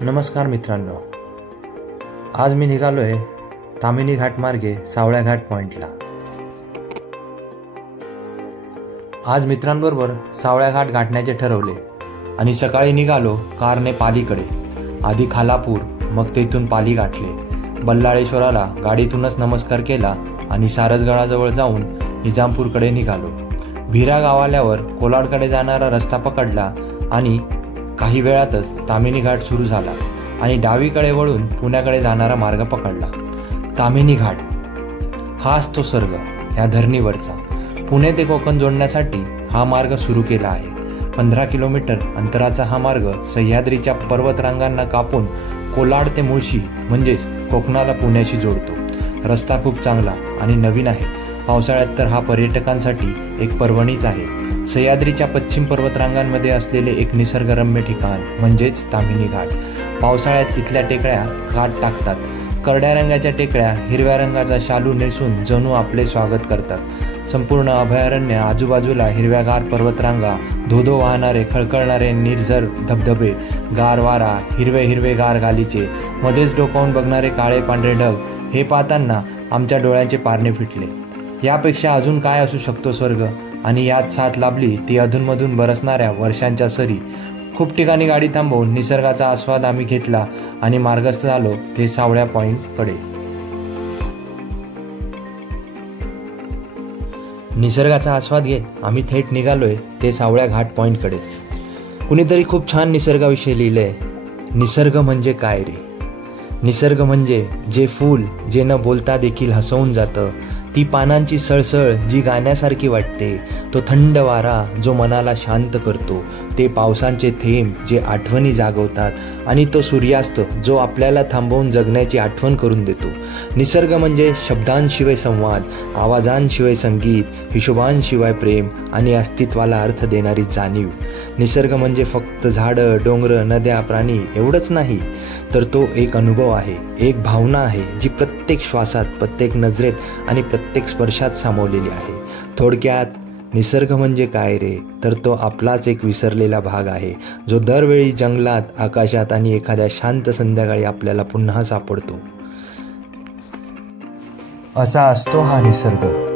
नमस्कार मित्रांनो, आज मी निघालोय ताम्हिणी घाट मार्गे सावळ्या घाट पॉइंटला। आज मित्रांबरोबर सावळ्या घाट गाठण्याचे ठरवले आणि सकाळी निघालो कारने पालीकडे। आधी खालापूर, मग तेथून पाली गाठले। बल्लाळेश्वराला गाडीतूनच नमस्कार केला आणि सारसगडाजवळ जाऊन निजामपूरकडे निघालो। भिरा गाव आल्यावर कोलाडकडे जाणारा रस्ता पकडला आणि काही वेळातच ताम्हिणी घाट सुरू झाला आणि डावीकडे वळून पुण्याकडे जाणारा मार्ग पकडला। ताम्हिणी घाट हाच तो स्वर्ग या धरणीवरचा। पुणे ते कोकण जोडण्यासाठी हा मार्ग सुरू केला आहे। 15 किलोमीटर अंतराचा हा मार्ग सह्याद्रीच्या पर्वतरांगांना कापून कोलाड ते मुळशी म्हणजेच कोकणाला पुण्याशी जोडतो। रस्ता खूप चांगला आणि नवीन आहे। पावसाळ्यात तर हा पर्यटकांसाठी एक पर्वणीच आहे। सह्याद्रीच्या पश्चिम पर्वतरांगांमध्ये असलेले एक निसर्गरम्य ठिकाण म्हणजेच ताम्हिणी घाट। पावसाळ्यात इथल्या टेकड्या घाट टाकतात। करड्या रंगाच्या टेकड्या हिरव्या रंगाचा शालू नेसून जणू आपले स्वागत करतात। संपूर्ण अभयारण्य आजूबाजूला हिरव्यागार पर्वतरांगा, धोधो वाहणारे खळखळणारे निर्झर धबधबे, गार वारा, हिरवे गार गालीचे, मध्येच डोकावून बघणारे काळे पांढरे ढग, हे पाहताना आमच्या डोळ्यांचे पारणे फिटले। यापेक्षा अजून काय असू शकतो स्वर्ग? आणि यात साथ लाभली ती अधूनमधून बरसणाऱ्या वर्षांच्या सरी। खूप ठिकाणी गाडी थांबवून निसर्गाचा आस्वाद आम्ही घेतला आणि मार्गस्थ झालो ते सावळ्या पॉइंटकडे। निसर्गाचा आस्वाद घेत आम्ही थेट निघालोय ते सावळ्या घाट पॉइंटकडे। कुणीतरी खूप छान निसर्गाविषयी लिहिलंय, निसर्ग म्हणजे काय रे? निसर्ग म्हणजे जे फूल जे न बोलता देखील हसवून जातं, ती पानांची सळसळ जी गाण्यासारखी वाटते, तो थंड वारा जो मनाला शांत करतो, ते पावसांचे थेंब जे आठवणी जागवतात आणि तो सूर्यास्त जो आपल्याला थांबवून जगण्याची आठवण करून देतो। निसर्ग म्हणजे शब्दांशिवाय संवाद, आवाजांशिवाय संगीत, हिशोबांशिवाय प्रेम आणि अस्तित्वाला अर्थ देणारी जाणीव। निसर्ग म्हणजे फक्त झाडं, डोंगर, नद्या, प्राणी एवढंच नाही, तर तो एक अनुभव आहे, एक भावना आहे जी प्रत्येक श्वासात, प्रत्येक नजरेत आणि प्रत्येक स्पर्शात सामावलेली आहे। थोडक्यात निसर्ग म्हणजे काय रे? तर तो आपलाच एक विसरलेला भाग आहे, जो दरवेळी जंगलात, आकाशात आणि एखाद्या शांत संध्याकाळी आपल्याला पुन्हा सापडतो। असा असतो हा निसर्ग।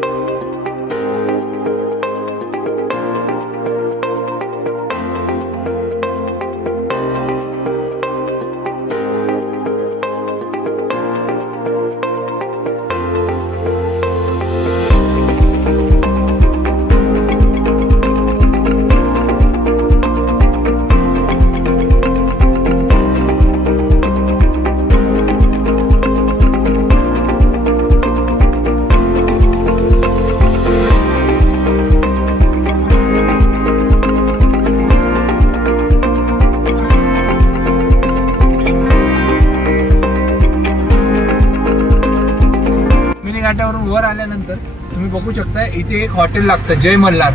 घाटावरून वर आल्यानंतर तुम्ही बघू शकता इथे एक हॉटेल लागतं, जय मल्हार,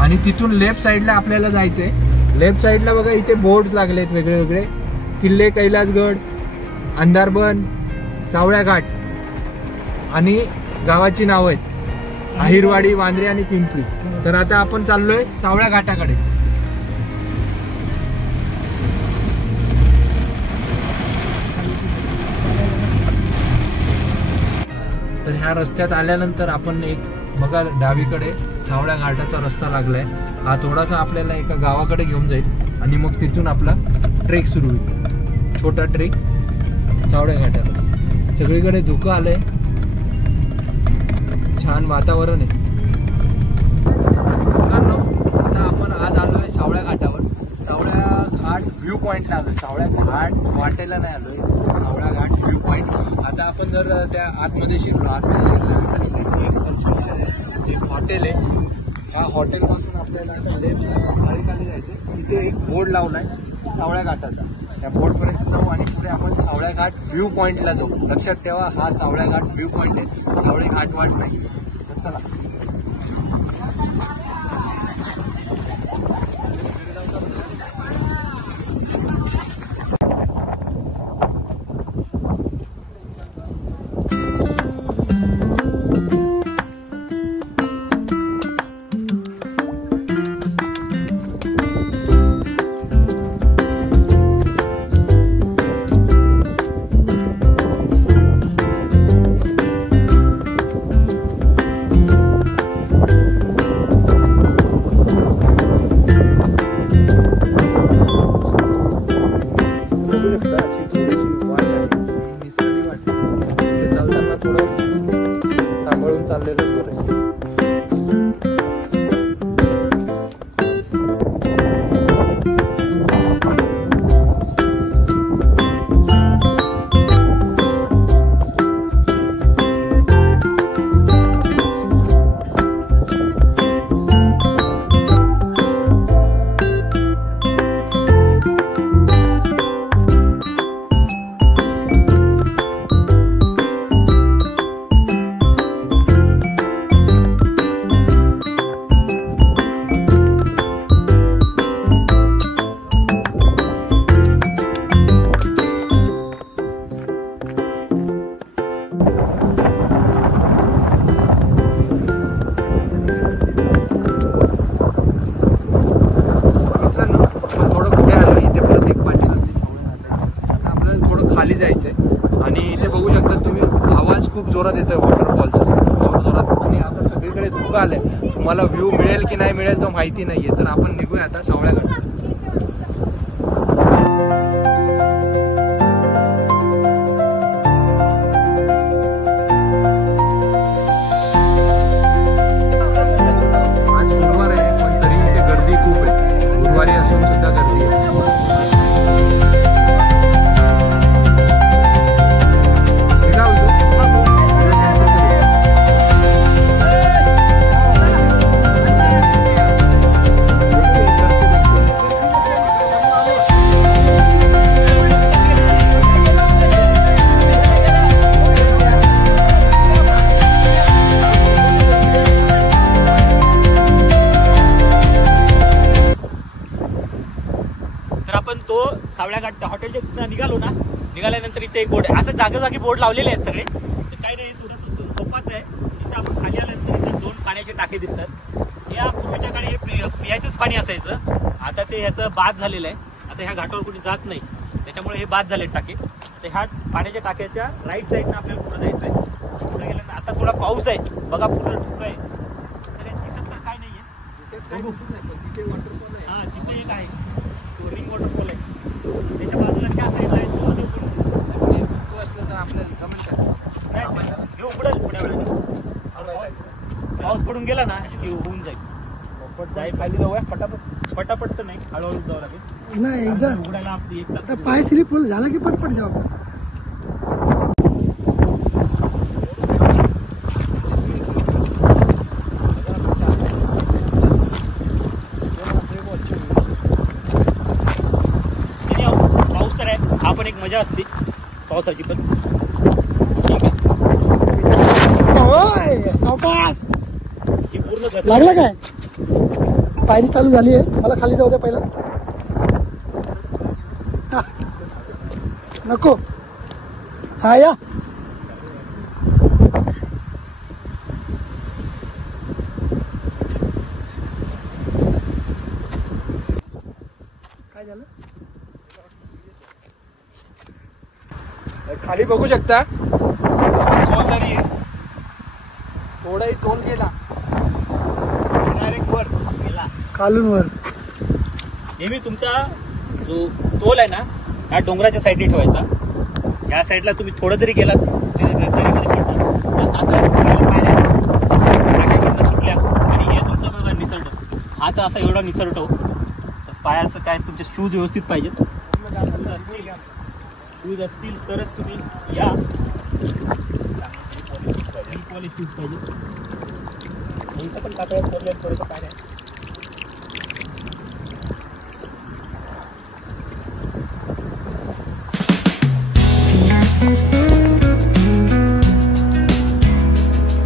आणि तिथून लेफ्ट साईडला आपल्याला जायचंय। लेफ्ट साईडला बघा इथे बोर्ड्स लागलेत वेगळे वेगळे, किल्ले कैलासगड, अंधारबन, सावळ्या घाट आणि गावाची नाव आहेत अहिरवाडी, वांद्रे आणि पिंपरी। तर आता आपण चाललोय सावळ्या घाटाकडे। तर ह्या रस्त्यात आल्यानंतर आपण एक बघा डावीकडे सावळ्या घाटाचा रस्ता लागलाय। हा थोडासा आपल्याला एका गावाकडे घेऊन जाईल आणि मग तिथून आपला ट्रेक सुरू होईल, छोटा ट्रेक सावळ्या घाटाला। सगळीकडे धुकं आलंय, छान वातावरण आहे। मित्रांनो, आता आपण आज आलोय सावळ्या घाटावर। सावळ्या घाट व्ह्यू पॉइंटला आलोय। सावळ्या घाट वाटेला नाही आलोय, सावळ्या घाट व्ह्यू पॉइंट। आता आपण जर त्या आतमध्ये शिरल्यानंतर एक हॉटेल आहे। ह्या हॉटेल पासून आपल्याला आता लेफ्ट खाली जायचं। इथे एक बोर्ड लावलाय सावळ्या घाटाचा, त्या बोर्ड पर्यंत जाऊ आणि पुढे आपण सावळ्या घाट व्ह्यू पॉइंटला जाऊ। लक्षात ठेवा, हा सावळ्या घाट व्ह्यू पॉइंट आहे, सावळी घाट वाट नाही। तर चला। आम्हाला व्ह्यू मिळेल की नाही मिळेल तो माहिती नाहीये. तर आपण निघूया आता सावळ्या घाटात. आज गुरुवार आहे पण तरी इथे गर्दी खूप आहे. गुरुवारी असून सुद्धा गर्दी आहे. सावळ्या घाट हॉटेलच्या निघालो ना, निघाल्यानंतर इथे एक बोर्ड आहे. असं जागोजागी बोर्ड लावलेले आहेत सगळे. तर काही नाही, थोडंसं सोपाच आहे. इथं आपण खाली आल्यानंतर इथे 2 पाण्याचे टाके दिसतात. या पूर्वीच्या काळी हे पियाचंच पाणी असायचं. आता ते ह्याचं बाद झालेलं आहे. आता ह्या घाटावर कुणी जात नाही, त्याच्यामुळे हे बाद झाले टाके. तर ह्या पाण्याच्या टाक्याच्या राईट साईडनं आपल्याला पुढे जायचं आहे. पुढे गेल्यानंतर आता थोडा पाऊस आहे बघा, पूर्ण धुकं आहे. तर दिसत तर काय नाहीये. हा, तिथे एक आहे रिंग वॉटरफॉल आहे. त्याच्या बाजूला त्या साईडला आहे असलं तर आपल्याला जमेल का? हे उघडेल थोड्या वेळाने. पाऊस पडून गेला ना की होऊन जाईल. जाईल खाली जाऊया पटापट तर नाही, हळूहळू जावं लागेल. नाही एकदा उघडायला आपली 1 तास. पाय स्लिप झाला की पटपट जाऊ आपण. हा पण एक मजा असते पावसाची पण. ठीक आहे, ही पूर्ण लागलं काय? पायरी चालू झाली आहे. मला खाली जाऊ द्या पहिला. नको. हा या. काय झालं? खाली बघू शकता खोल दरी आहे. थोडाही तोल गेला डायरेक्ट वर गेला, खालून वर. नेहमी तुमचा जो तोल आहे ना हा डोंगराच्या साईडने ठेवायचा. या साईडला तुम्ही थोडं जरी गेलात दरीमध्ये पडणार. आता सुटल्या आणि हे तुमचा बघा निसरतो. हा तर असा एवढा निसरतो. तर पायाचं काय तुमचे शूज व्यवस्थित पाहिजेत. शूज असतील तरच तुम्ही या. शूज पाहिजे. इथं पण कातळ्यात पडल्या थोडंसं पाय आहे.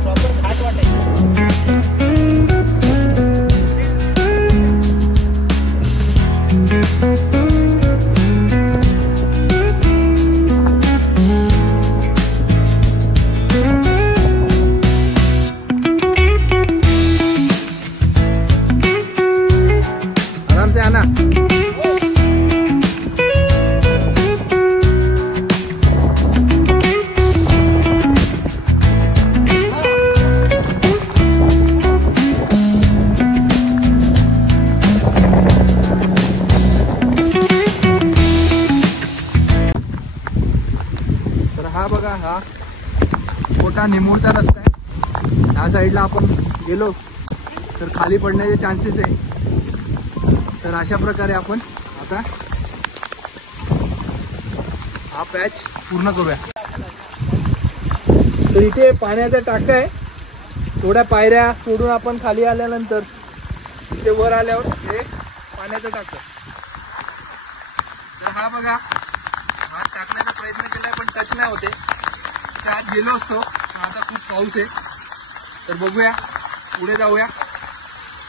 प्रॉपर घाट वाटायचं. हा बघा, हा मोठा निमुळता रस्ता आहे. ह्या साईडला आपण गेलो तर खाली पडण्याचे चान्सेस आहे. तर अशा प्रकारे आपण आता हा पॅच पूर्ण करूया. तर इथे पाण्याचा टाका आहे. थोड्या पायऱ्या सोडून आपण खाली आल्यानंतर इथे वर आल्यावर हे पाण्याचं टाकं. तर हा बघा, हात टाकण्याचा प्रयत्न केलाय पण टच नाही होते. त्यात गेलो असतो. आता खूप पाऊस आहे. तर बघूया, पुढे जाऊया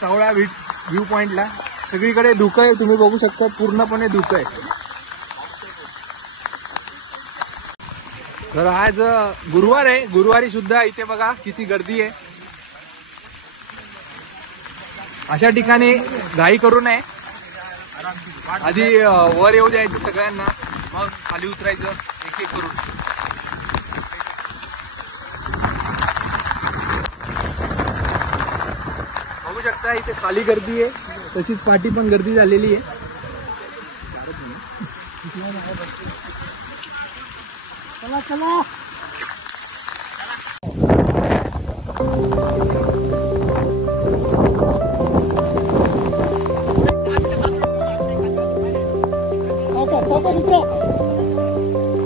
सावळा व्ह्यू पॉइंटला. सगळीकडे धुकं आहे, तुम्ही बघू शकता पूर्णपणे धुकं आहे. तर आज गुरुवार आहे. गुरुवारी सुद्धा इथे बघा किती गर्दी आहे. अशा ठिकाणी घाई करू नये. आधी वर येऊ द्यायचं सगळ्यांना, मग खाली उतरायचं एक एक करून. बघू शकता इथे खाली गर्दी आहे, तशीच पाठी पण गर्दी झालेली आहे. चला चला.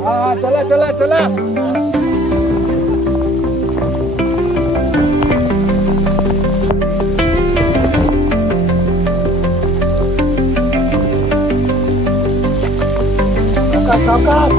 हा चला चला चला. सावकाश.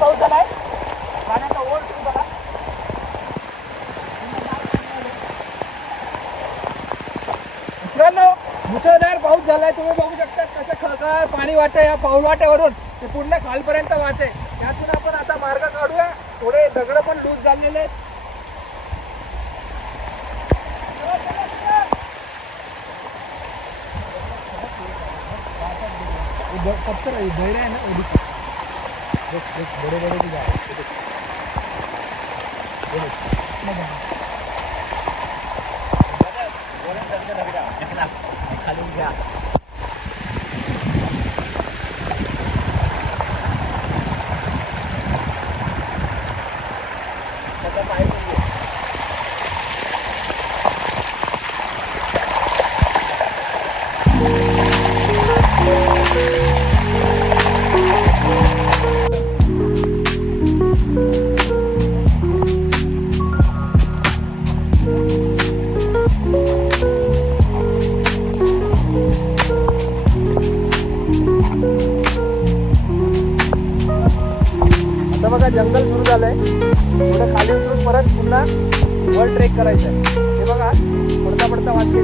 पाऊस झालाय, पाण्याचा ओढ सुरू झाला. मित्रांनो, मुसळधार पाऊस झालाय. तुम्ही बघू शकता कसं खळखळ पाणी वाहतंय या पाऊल वाट्यावरून. ते पूर्ण खालपर्यंत वाहते. त्यातून आपण आता मार्ग काढूया. थोडे दगड पण लूज झालेले आहेत. पत्थर आहे, बहिरे आहे ना, बड़े बड़े भी जा रहे बघा जंगल सुरू झालंय. थोडं खाली उतरून परत पुन्हा वर ट्रेक करायचं आहे. हे बघा पडता पडता वाटते.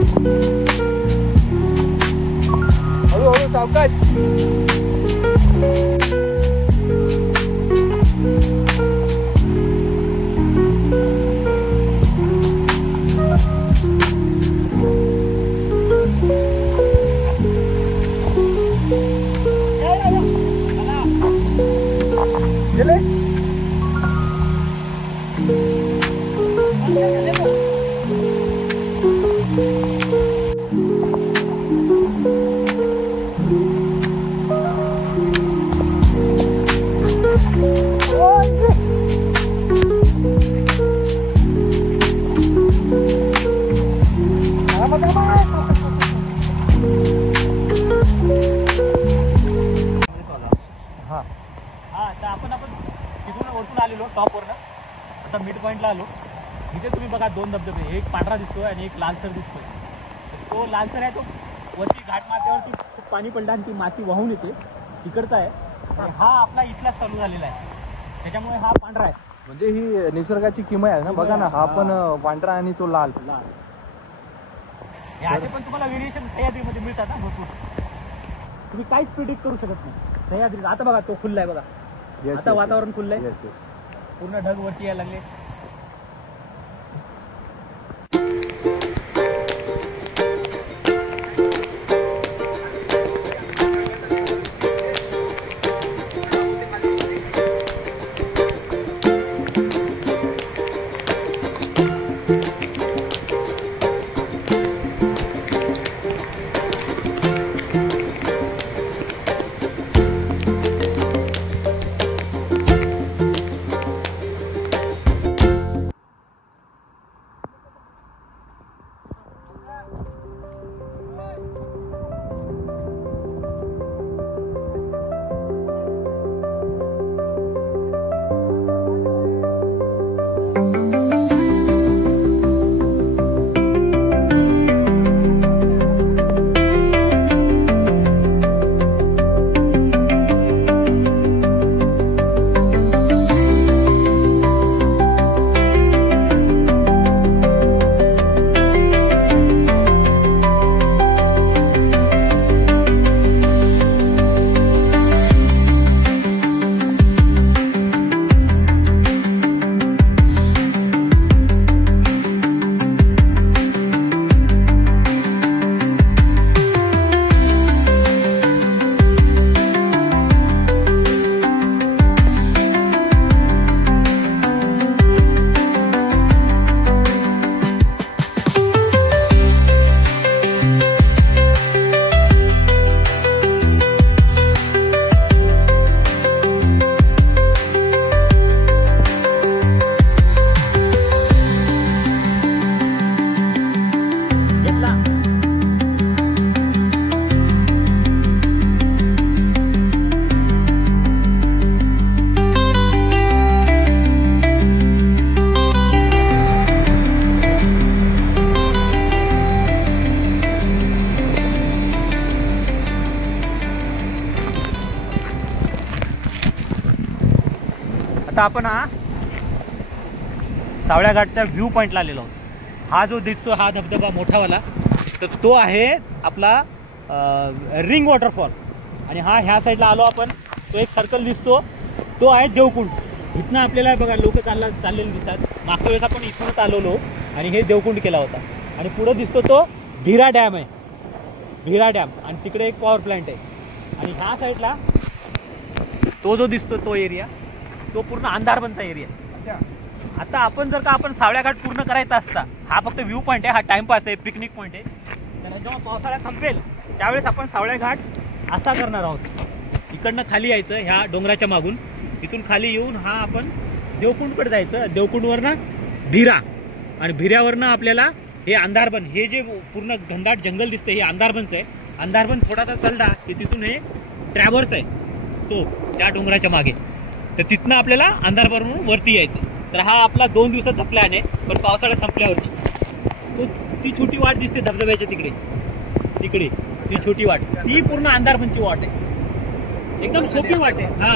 हळूहळू सावकाश. टॉपवरनं आता मिड पॉईंटला आलो. इथे तुम्ही बघा दोन धबधबे, एक पांढरा दिसतोय आणि एक लालसर दिसतोय. तो लालसर आहे तो वरती घाट माथ्यावरती खूप पाणी पडलं आणि ती माती वाहून येते, तिकडचा आहे. आणि हा आपला इथलाच चालू झालेला आहे, त्याच्यामुळे हा पांढरा आहे. म्हणजे ही निसर्गाची किमया आहे ना. बघा ना, हा पण पांढरा आणि तो लाल. याचे पण तुम्हाला व्हेरिएशन सह्याद्रीमध्ये मिळतात ना भरपूर. तुम्ही काहीच प्रिडिक्ट करू शकत नाही सह्याद्री. आता बघा तो खुल्ला आहे बघा. आता वातावरण खुल्लं आहे, पूर्ण ढग वरती यायला लागले. आता आपण हा सावळ्या घाटच्या व्ह्यू पॉईंटला आलेलो आहोत. हा जो दिसतो हा धबधबा मोठावाला, तर तो आहे आपला रिंग वॉटरफॉल. आणि हा ह्या साईडला आलो आपण, तो एक सर्कल दिसतो, तो आहे देवकुंड. इथनं आपल्याला बघा लोक चाललेले दिसतात. मागच्या वेळेस आपण इथूनच आलेलो आणि हे देवकुंड केला होता. आणि पुढे दिसतो तो भीरा डॅम आहे, भीरा डॅम. आणि तिकडे एक पॉवर प्लांट आहे. आणि ह्या साईडला तो जो दिसतो तो एरिया, तो पूर्ण अंधारबनचा एरिया. आता आपण जर का आपण सावळ्या घाट पूर्ण करायचा असता, हा फक्त व्ह्यू पॉईंट आहे, हा टाइमपास आहे, पिकनिक पॉईंट आहे. तर जेव्हा पावसाळा संपेल त्यावेळेस आपण सावळ्या घाट असा करणार आहोत. इकडनं खाली यायचं ह्या डोंगराच्या मागून, इथून खाली येऊन हा आपण देवकुंडकडे जायचं. देवकुंडवरनं भीरा, आणि भिऱ्यावरनं आपल्याला हे अंधारबन, हे जे पूर्ण घनदाट जंगल दिसते हे अंधारबनचं आहे. अंधारबन थोडासा चढला की तिथून हे ट्रॅव्हर्स आहे तो त्या डोंगराच्या मागे, तर तिथनं आपल्याला अंधारबन वरती यायचं. तर हा आपला 2 दिवसाचा प्लॅन आहे. पण पावसाळा संपल्यावरती तो ती छोटी वाट दिसते धबधब्याच्या तिकडे, तिकडे ती छोटी वाट, ती पूर्ण अंधारबनची वाट आहे. एकदम सोपी वाट आहे. हा,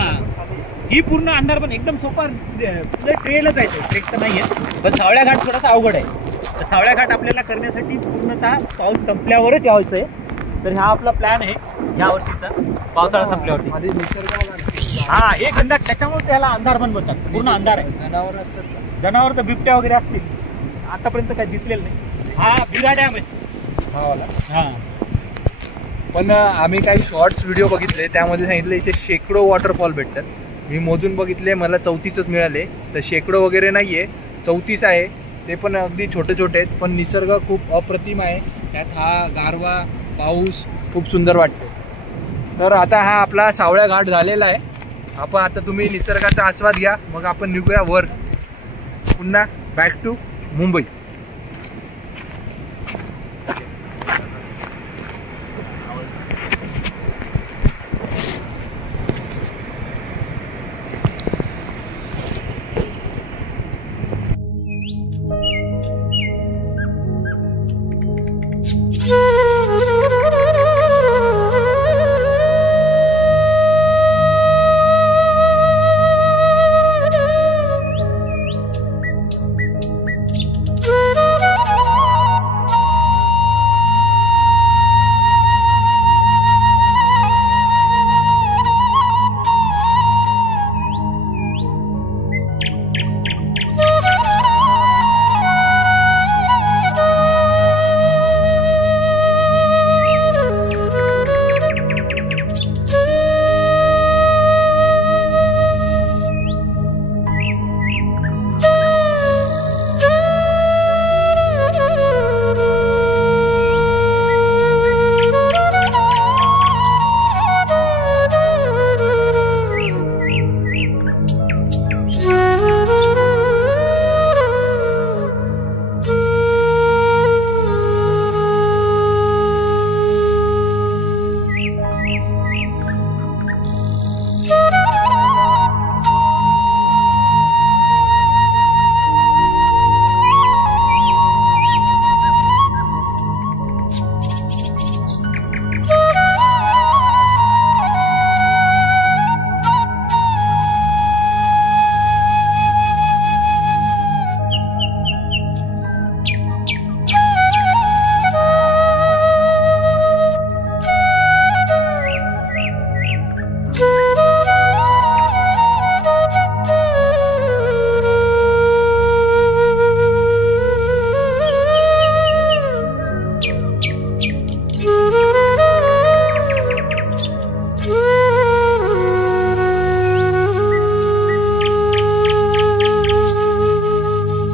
ही पूर्ण अंधारबन एकदम सोपा ट्रेलच आहे. ट्रेक तर नाही आहे, पण सावळ्या घाट थोडासा अवघड आहे. तर सावळ्या घाट आपल्याला करण्यासाठी पूर्णतः पाऊस संपल्यावरच यायचं आहे. तर हा आपला प्लॅन आहे या वर्षीचा, पावसाळा संपल्यावरती. हा, एक घनदाट, त्याच्यामुळे त्याला अंधारबन म्हणतात. पूर्ण अंधार आहे. जनावर असतात का? जनावर तर बिबट्या वगैरे असतील, आतापर्यंत काही दिसलेलं नाही. हा भीरा डॅम आहे. हा, पण आम्ही काही शॉर्ट्स व्हिडिओ बघितले, त्यामध्ये सांगितलं इथे शेकडो वॉटरफॉल भेटतात. मी मोजून बघितले, मला 34च मिळाले. तर शेकडो वगैरे नाहीये, 34 आहे. ते पण अगदी छोटे छोटे आहेत. पण निसर्ग खूप अप्रतिम आहे. त्यात हा गारवा, पाऊस खूप सुंदर वाटतो. तर आता हा आपला सावळ्या घाट झालेला आहे. आपण आता तुम्ही निसर्गाचा आस्वाद घ्या, मग आपण निघूया वर पुन्हा बॅक टू मुंबई.